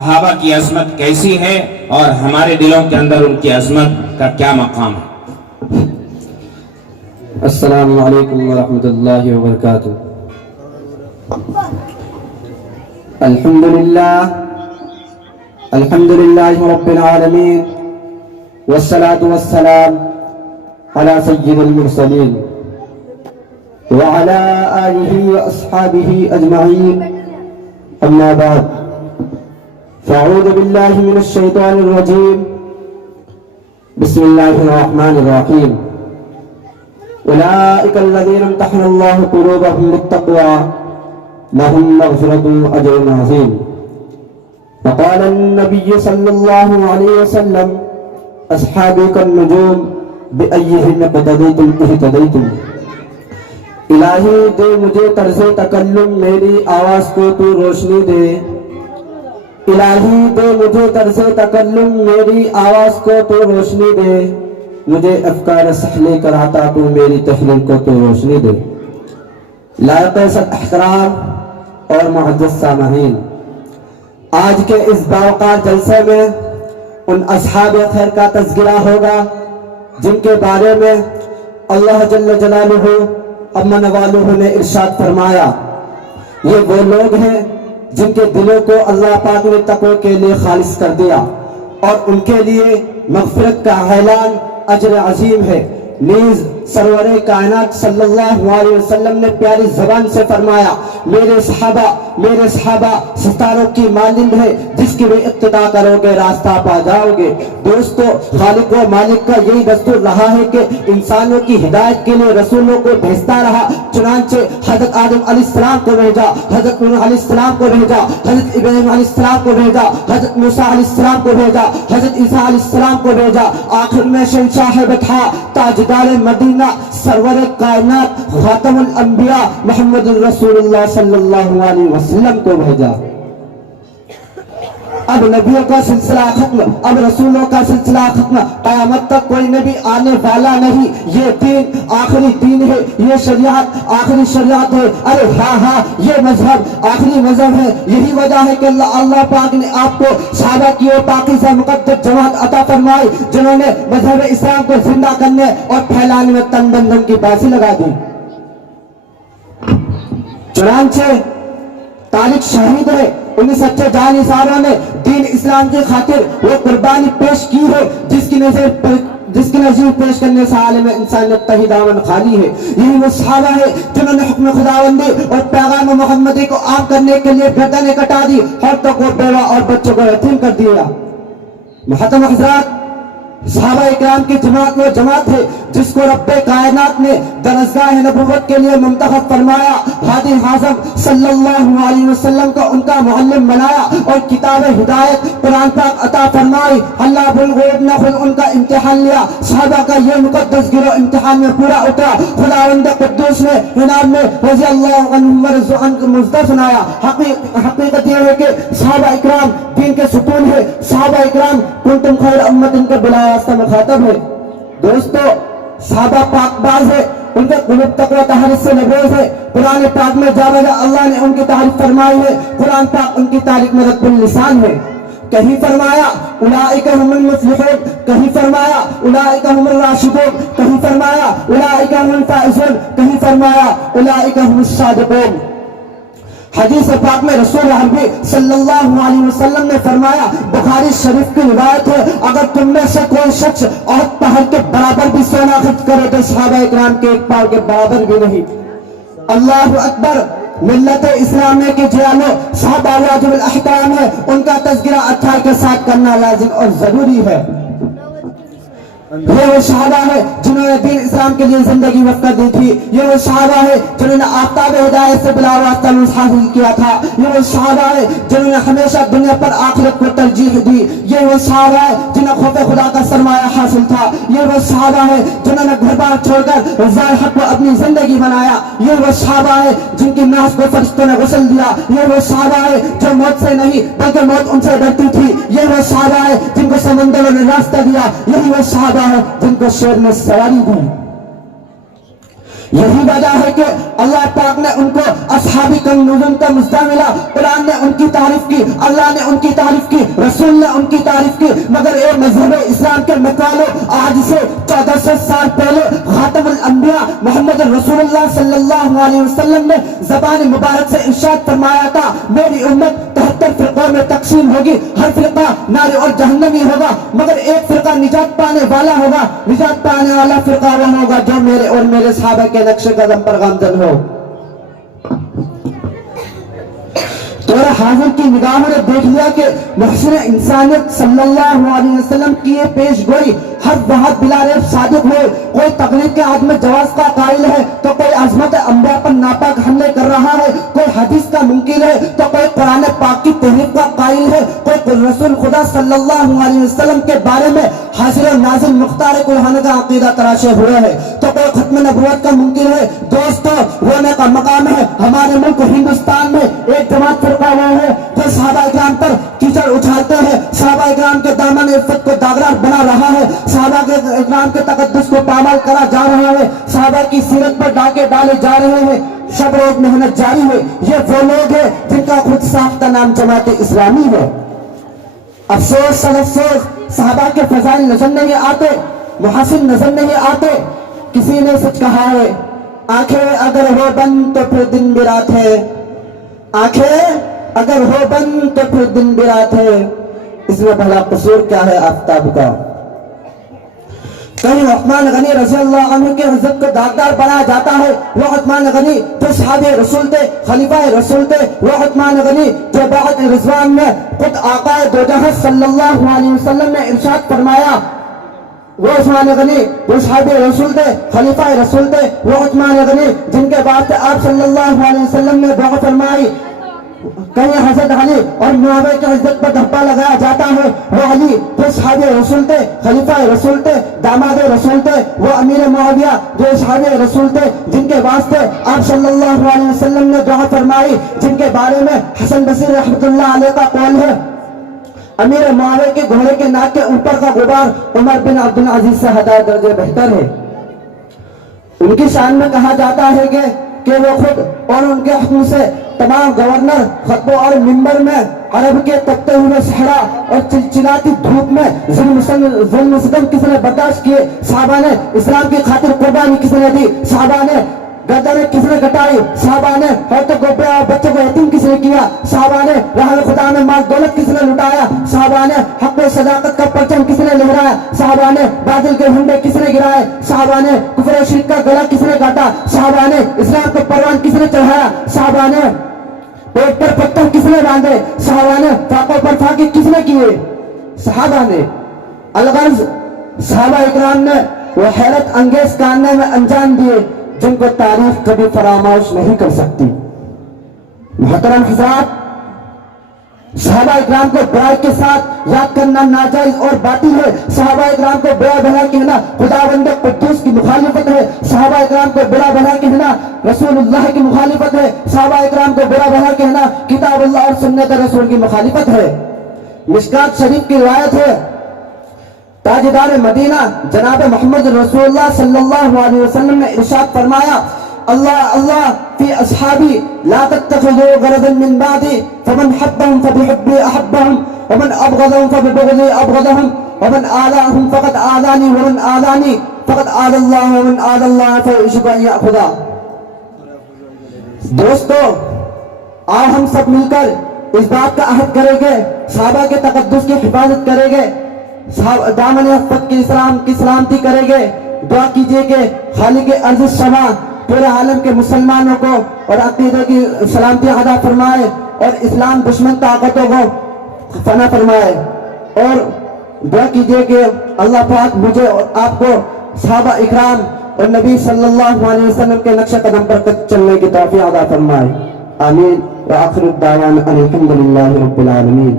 صحابہ کی عظمت کیسی ہے اور ہمارے دلوں کے اندر ان کی عظمت کا کیا مقام ہے؟ السلام علیکم ورحمۃ اللہ وبرکاتہ۔ الحمدللہ رب العالمین والصلاة والسلام علی سید المرسلین وعلی آلہ واصحابہ اجمعین، اما بعد، فاعوذ باللہ من الشیطان الرجیم، بسم اللہ الرحمن الرحیم۔ اولئک الذین امتحن اللہ قلوبهم للتقوى لهم مغفرۃ واجر عظیم۔ وقال النبی صلی اللہ علیہ وسلم اصحابی کالنجوم بأیہم اقتدیتم اہتدیتم۔ الہی دے مجھے طرز تکلم، میری آواز کو تو روشنی دے۔ الہی دے مجھے طرز تکلم، میری آواز کو تو روشنی دے۔ مجھے افکار صح لے کر آتا تو میری تحریر کو تو روشنی دے۔ لائق صد احترام اور معزز سامعین، آج کے اس باوقار جلسے میں ان اصحاب خیر کا تذکرہ ہوگا جن کے بارے میں اللہ جل جلالہ امن والہ نے ارشاد فرمایا، یہ وہ لوگ ہیں جن کے دلوں کو اللہ پاک نے تقوی کے لیے خالص کر دیا اور ان کے لیے مغفرت کا اعلان اجر عظیم ہے۔ نیز سرور کائنات صلی اللہ علیہ وسلم نے پیاری زبان سے فرمایا، میرے صحابہ ستاروں کی مانند ہے، جس کی بھی اقتدا کرو گے راستہ پا جاؤ گے۔ دوستو، خالق و مالک کا یہی دستور رہا ہے کہ انسانوں کی ہدایت کے لیے رسولوں کو بھیجتا رہا۔ چنانچہ حضرت آدم علیہ السلام کو بھیجا، حضرت نوح علیہ السلام کو بھیجا، حضرت ابراہیم علیہ السلام کو بھیجا، حضرت موسیٰ علیہ السلام کو بھیجا، حضرت عیسیٰ علیہ السلام کو بھیجا۔ آخر میں شہنشاہ بطحا، تاجدار مدینہ، سرور کائنات، خاتم الانبیاء محمد الرسول اللہ صلی اللہ علیہ وسلم کو بھیجا۔ اب نبیوں کا سلسلہ ختم، اب رسولوں کا سلسلہ ختم، قیامت تک کوئی نبی آنے والا نہیں۔ یہ دین آخری دین ہے، یہ شریعت آخری شریعت ہے۔ ارے ہاں، یہ مذہب آخری مذہب ہے۔ یہی وجہ ہے کہ اللہ پاک نے آپ کو صحابہ کی وہ پاکیزہ مقدس جماعت عطا فرمائی جنہوں نے مذہب اسلام کو زندہ کرنے اور پھیلانے میں تن دن کی باسی لگا دی۔ چنانچہ تاریخ شہید ہے، انہیں سچے جانثاروں نے دین اسلام کی خاطر وہ قربانی پیش کی ہے جس کی نظیر پیش کرنے سے عالم انسانیت تہی دامن خالی ہے۔ یہی وہ صحابہ ہے جنہوں نے حکم خداوندی اور پیغام محمدی کو عام کرنے کے لیے گردنیں کٹا دی، عورتوں کو، بیوہ اور بچوں کو یتیم کر دیا۔ محترم حضرات، صحابہ اکرام کی جماعت وہ جماعت ہے جس کو رب کائنات نے درسگاہ نبوت کے لیے منتخب فرمایا، ہادی اعظم صلی اللہ علیہ وسلم کو ان کا معلم بنایا اور کتاب ہدایت قرآن پاک عطا فرمائی۔ اللہ بالغیب نہ خود ان کا امتحان لیا۔ صحابہ کا یہ مقدس گروہ امتحان میں پورا اترا۔ خداوند قدوس نے انعام میں رضی اللہ عنہ ورضوا عنہ مزدہ سنایا۔ حقیقت یہ ہے کہ صحابہ اکرام دین کے ستون ہے۔ صحابہ اکرام کنتم خیر امت ان کے بلا واسطہ مخاطب ہے۔ دوستو، صحابہ پاک باز ہے، ان کے قلوب تقوی طہارت سے لبریز ہے۔ قرآن پاک میں جا بجا اللہ نے ان کی تعریف فرمائی ہے۔ قرآن پاک ان کی تعریف میں رب اللسان ہے۔ کہیں فرمایا اولئک هم المفلحون، کہیں فرمایا اولئک هم الراشدون، کہیں فرمایا اولئک هم الفائزون، کہیں فرمایا اولئک هم الصادقون۔ حدیث پاک میں رسول عربی صلی اللہ علیہ وسلم نے فرمایا، بخاری شریف کی روایت ہے، اگر تم میں سے کوئی شخص احد پہاڑ کے برابر بھی سونا خرچ کرے تو صحابہ اکرام کے ایک پاؤں کے برابر بھی نہیں۔ اللہ اکبر۔ ملت اسلامیہ کے جیالو صحابہ واجب الاحترام ہے، ان کا تذکرہ اچھائی کے ساتھ کرنا لازم اور ضروری ہے۔ یہ وہ صحابہ ہے جنہوں نے دین اسلام کے لیے زندگی وقف کر دی تھی۔ یہ وہ صحابہ ہے جنہوں نے آفتاب ہدایت سے بلا واسطہ نور حاصل کیا تھا۔ یہ وہ صحابہ ہے جنہوں نے ہمیشہ دنیا پر آخرت کو ترجیح دی۔ یہ وہ صحابہ ہے جنہیں خوف خدا کا سرمایہ حاصل تھا۔ یہ وہ صحابہ ہے جنہوں نے گھر بار چھوڑ کر رضائے حق کو اپنی زندگی بنایا۔ یہ وہ صحابہ ہے جن کی ناس کو فرشتوں نے غسل دیا۔ یہ وہ صحابہ ہے جو موت سے نہیں بلکہ موت ان سے ڈرتی تھی۔ یہ وہ صحابہ ہے جن کو سمندروں نے راستہ دیا۔ یہی وہ صحابہ ہے جن کو شیر نے سواری دی۔ यही वजह है कि अल्लाह पाक ने उनको असहाबी नुज़ुल का मुस्ता मिला। कुरान ने उनकी तारीफ की, अल्लाह ने उनकी तारीफ की, रसूल ने उनकी तारीफ की। मगर ये मजहब इस्लाम के मतवालों, आज से 1400 साल पहले खातमुल अंबिया मोहम्मद रसूलुल्लाह सल्लल्लाहु अलैहि वसल्लम ने ज़बान मुबारक से इरशाद फरमाया था, मेरी उम्मत 73 फिरकों में तकसीम होगी, हर फिरका नारे और जहन्नमी होगा, मगर एक फिरका निजात पाने वाला होगा। निजात पाने वाला फिरका वो होगा जो मेरे और मेरे सहाबा के नक्शे कदम पर गामजन हो। तो हाजिर की निगाहों ने देख लिया कि मुहसिन इंसानियत सल्लल्लाहु अलैहि वसल्लम की ये पेश गोई हर बहुत बिला रेब सादिक हुए। कोई तकलीफ के आदमी जवाज का कायल है तो कोई अजमत अंबिया पर नापाक हमले कर रहा है, कोई हदीस का मुनकिर है तो कोई कुरान पाक की तहरीफ का कायल है, कोई रसूल खुदा सल्लल्लाहु अलैहि वसल्लम के बारे में हाजिर नाजिल मुख्तार कुरान का अकीदा तराशे हुए है, तो कोई खत्म नबुवत का मुनकिर है। दोस्तों, रोने का मकाम है हमारे मुल्क हिंदुस्तान में एक जमात फिरका वो है जो सहाबा इकराम पर कीचड़ उछालते हैं, सहाबा इकराम के दामन इफ़्फ़त को दागदार बना रहा है, सहाबा के इकराम के तकद्दुस को पामाल करा जा रहा है, सहाबा की सीरत पर डाके डाले जा रहे हैं, शब रोज मेहनत जारी है। ये वो लोग हैं जिनका खुद साख्ता नाम जमात इस्लामी है। अफसोस अफसोस, सहाबा के फजाइल नजर नहीं आते, मुहसिन नजर नहीं आते। किसी ने सच कहा है, आंखें अगर हो बंद तो फिर दिन भी रात है, आंखें अगर हो बंद तो फिर दिन भी रात है, इसमें भला कसूर क्या है आफ्ताब का। कहीं उस्मान गनी रज़ी अल्लाह अन्हु के इज्जत को दागदार बनाया जाता है। वो उस्मान गनी जो साहबे रसूल थे, खलीफा रसूल थे, वो उस्मान गनी जो बात रिजवान में खुद आका दो जहां सल्लल्लाहु अलैहि वसल्लम ने इरशाद फरमाया, वो उस्मान गनी वो साहबे रसूल थे, खलीफा रसूल थे, वो उस्मान गनी जिनके बाद आप सल्लल्लाहु अलैहि वसल्लम ने दुआ फरमाई। कहीं हजरत अली और मुआविया की इज्जत पर धब्बा लगाया जाता है। वो अली जो साहबे रसूल थे, खलीफा रसूल थे, दामाद रसूल थे, वो अमीर मुआविया जो साहबे रसूल थे, जिनके वास्ते आप सल्लल्लाहु अलैहि वसल्लम ने दुआ फरमाई, जिनके बारे में हसन बसरी रहमतुल्लाह अलैह का कौल है, अमीर मुआविया के घोड़े के नाक के ऊपर का गुबार उमर बिन अब्दुल अजीज से हजार दर्जे बेहतर है। उनकी शान में कहा जाता है कि वो खुद और उनके हुक्म से तमाम गवर्नर खतबों और मिंबर में अरब के तपते हुए सहरा और चिलचिलाती धूप में जुल्म सितम किसने बर्दाश्त किए, साहबा ने इस्लाम की खातिर कुर्बानी किसने दी, साहबा ने गर्दनें किसने कटाई, साहबा ने औरतों को बच्चों को यतीम किसने किया, साहबा ने राह खुदा में माल दौलत किसने लुटाया, साहबा ने हक व सदाकत का परचम किसने लहराया, साहबा ने बादल के झंडे किसने गिराए, साहबा ने कुफर शिरक का गला किसने काटा, साहबा ने इस्लाम को परवान किसने चढ़ाया, साहबा ने पेट पर पत्थर किसने बांधे, साहबा ने फाकों पर फाके किसने किए, साहबा ने अलगर्ज साहबा इकराम ने वो हैरत अंगेज कारनामे में अंजाम दिए जिनको तारीफ कभी फरामोश नहीं कर सकती। मुहतरम हज़रात, सहाबा इकराम को बुराई के साथ याद करना नाजायज और बातिल है। सहाबा इकराम को बुरा भला कहना खुदावंद कुद्दूस की मुखालिफत है। सहाबा इकराम को बुरा भला कहना रसूलुल्लाह की मुखालिफत है। सहाबा इकराम को बुरा भला कहना किताबुल्लाह और सुन्नत रसूल की मुखालिफत है। मिशकात शरीफ की रिवायत है, ताजदार मदीना जनाब मोहम्मद रसूलुल्लाह सल्लल्लाहु अलैहि वसल्लम ने इरशाद फरमाया, अल्लाह अल्लाह फी अस्हाबी ला तत्तखिज़ू गरदन मिन बादी फमन हब्बहुम फबिहुब्बी अहब्बहुम वमन अबग़दहुम फबिबग़दी अबग़दहुम वमन आलाहुम फ़क़द आलानी वमन आलानी फ़क़द आलल्लाह वमन आलल्लाह फ़युशिबु अन यअख़ुज़ा। दोस्तों, आओ हम सब मिलकर इस बात का अहद करेंगे, सहाबा के तक़द्दुस की हिफाजत करेंगे, दामन इफ़्फ़त की इस्लाम की सलामती करेंगे। दुआ कीजिए कि खालिक अर्ज़ समा पूरे आलम के मुसलमानों को और अक़ीदे की सलामती अता फरमाए और इस्लाम दुश्मन ताकतों को फना फरमाए। और दुआ कीजिए कि अल्लाह पाक मुझे और आपको सहाबा इकराम और नबी सल्लल्लाहु अलैहि वसल्लम के नक्शे कदम पर चलने की तौफ़ीक़ अता फरमाए। आमीन व आखिर दावाना अनिल हम्दुलिल्लाहि रब्बिल आलमीन।